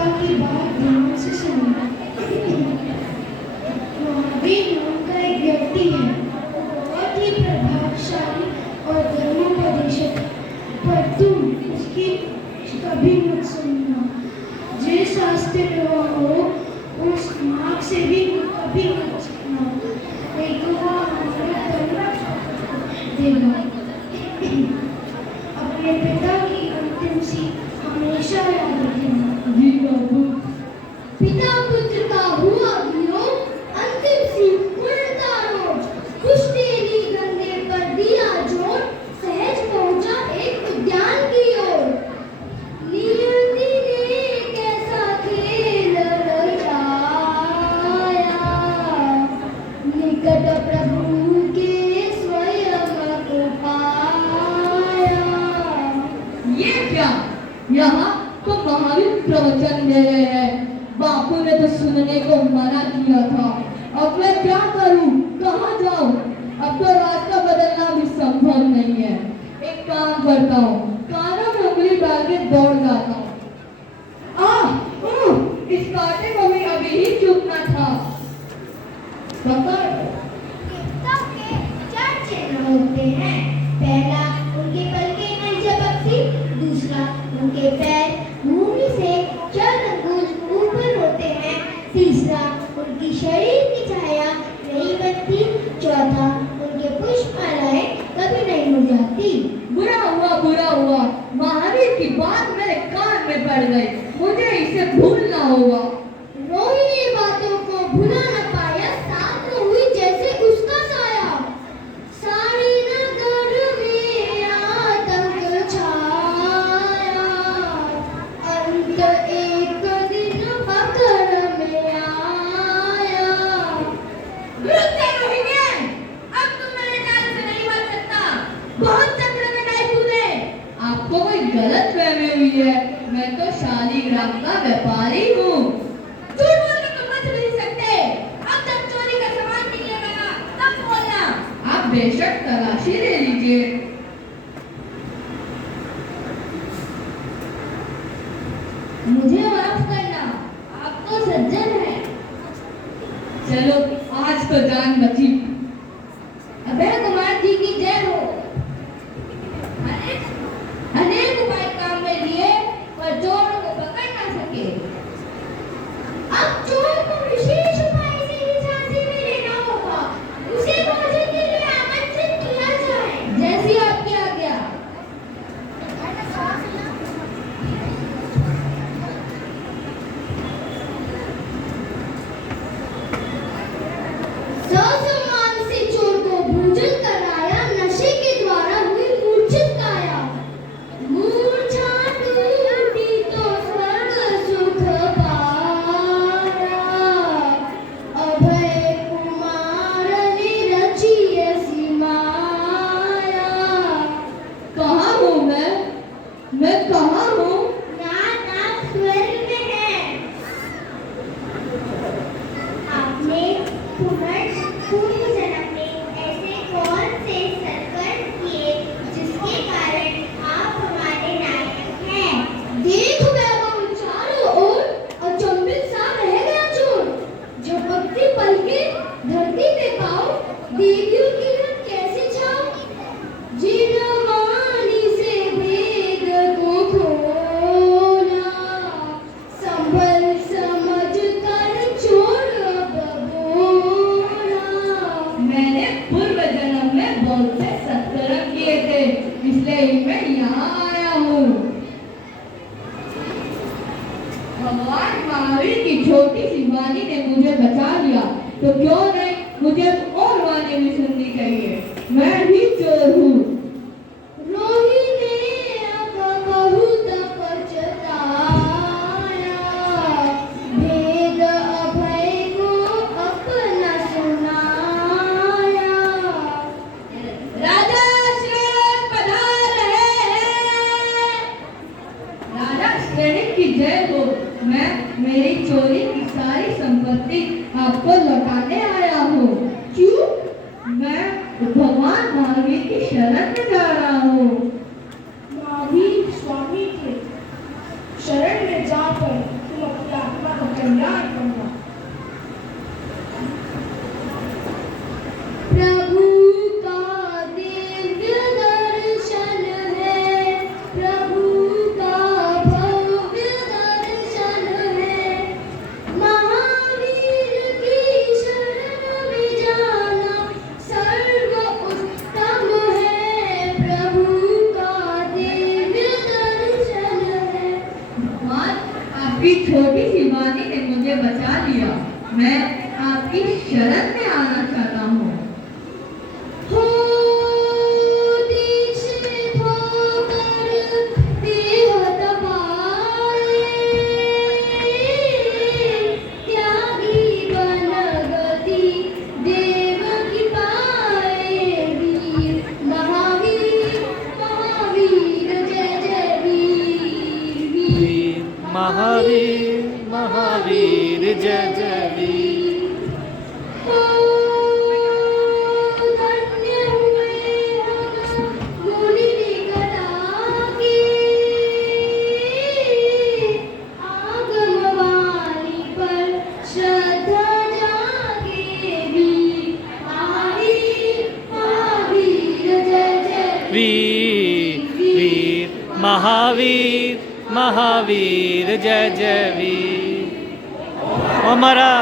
पिता की बात ध्यान से सुनिए। महावीर नाम का एक व्यक्ति है, बहुत ही प्रभावशाली और धर्मोपदेशक है, पर तुम उसकी कभी मत सुनना। जिस रास्ते पे वह हो उस मार्ग से भी कभी मत सीखना, नहीं तो वह हमारा धर्म देगा। अपने पिता की अंतिम सीख हमेशा याद रखना। जी बाबू। पिता पुत्र का हुआ वियोग, अंतिम सीख पूर्णता रोज। कुश्ती ली गंगे पर दिया जोर, सहज पहुंचा एक उद्यान की ओर। नियति ने कैसा खेल रचाया, निकट प्रभु के स्वयं को पाया। ये क्या? यहाँ तो महावीर प्रवचन दे रहे हैं। बापू ने तो सुनने को मना किया था। अब मैं क्या करूं? कहाँ जाऊं? अब तो रास्ता बदलना भी संभव नहीं है। एक काम करता हूँ, कानों में उंगली डाल के दौड़ जाता हूँ। इस कांटे को भी अभी ही चूकना था। पकड़। किताब के चार चिन्ह होते हैं। पहला, उनके पलकें में झपकती। दूसरा, उनके पैर भूमि से 4 अंगुल ऊपर होते हैं। तीसरा, उनकी शरीर की छाया नहीं बनती। चौथा, उनके पुष्पमालाएं कभी नहीं मुरझाती। बुरा हुआ। महावीर की बात मेरे कान में पड़ गई। मुझे इसे भूलना होगा। रोहिणी बातों को भुला न पाया, साथ न हुई जैसे उसका साया। साड़ी नगर में आतंक छाया, अंत एक दिन पकड़ में आया। रुक जा रोहिणी, अब तुम मेरे जाल से नहीं बच सकता। बहुत चक्र में नहीं कूदे। आपको कोई गलत फहमी हुई है। मैं तो शालीग्राम का व्यापारी हूँ। झूठ बोल के तुम बच नहीं सकते। अब जब चोरी का सामान मिलेगा तब बोलना। आप बेशक तलाशी ले लीजिए। मुझे माफ करना, आप तो सज्जन हैं। चलो आज तो जान बची। अभय कुमार जी की जय हो। अनेक उपाय काम में लिए पर चोर को पकड़ ना सके। अब चोर को विशेष उपाय से ही झांसी में लेना होगा। उसे भोजन के लिए आमंत्रित किया जाए। जैसी आपकी आज्ञा। सम्मान से चोर को भोजन कराया, नशे के द्वारा हुई मूर्छित काया। मूर्छा टूटी तो स्वर्ग सुख पाया, अभय कुमार ने रची ऐसी माया। कहाँ हूँ मैं कहाँ हूँ? नाथ आप स्वर्ग में हैं। आपने पूर्व जन्म में ऐसे कौन से सत्कर्म किए जिसके कारण आप हमारे नायक हैं? देख वैभव चारों ओर, अचंभित सा रह गया चोर। झपकती पलकें, धरती पे पाँव, देवियों की रत कैसे छाओ। जिन वाणी से वेद को खोला, संभल समझ कर चोर अब बोला। मैंने पूर्व जन्म में बहुत से सत्कर्म किए थे, इसलिए मैं यहाँ आया हूँ। भगवान महावीर की छोटी सी वाणी ने मुझे बचा लिया, तो क्यों नहीं मुझे और वाणी भी सुननी चाहिए। मैं भी चोर हूँ। रोहिणी अब बहुत पछताया, भेद अभय को अपना सुनाया। राजा श्रेण पधार रहे हैं। राजा श्रेणी की जय हो। मैं मेरी चोरी की सारी संपत्ति आपको लौटाने आया हूँ। क्यों? मैं भगवान महावीर की शरण में जा रहा हूँ। महावीर स्वामी के शरण में जाकर तुम आपकी छोटी सी वाणी ने मुझे बचा लिया। मैं आपकी शरण में आना चाहता हूँ। हो दीक्षित होकर देह तपाए, त्यागी बन गति देव की पाए। वीर महावीर महावीर जय जय वीर वीर महावीर महावीर जय जय वीर। धन्य हुए हम मुनि निकटा के, आगम वाणी पर श्रद्धा जागे। वीर महावीर महावीर जय जय वीर वीर महावीर महावीर जय जय वीर। हमारा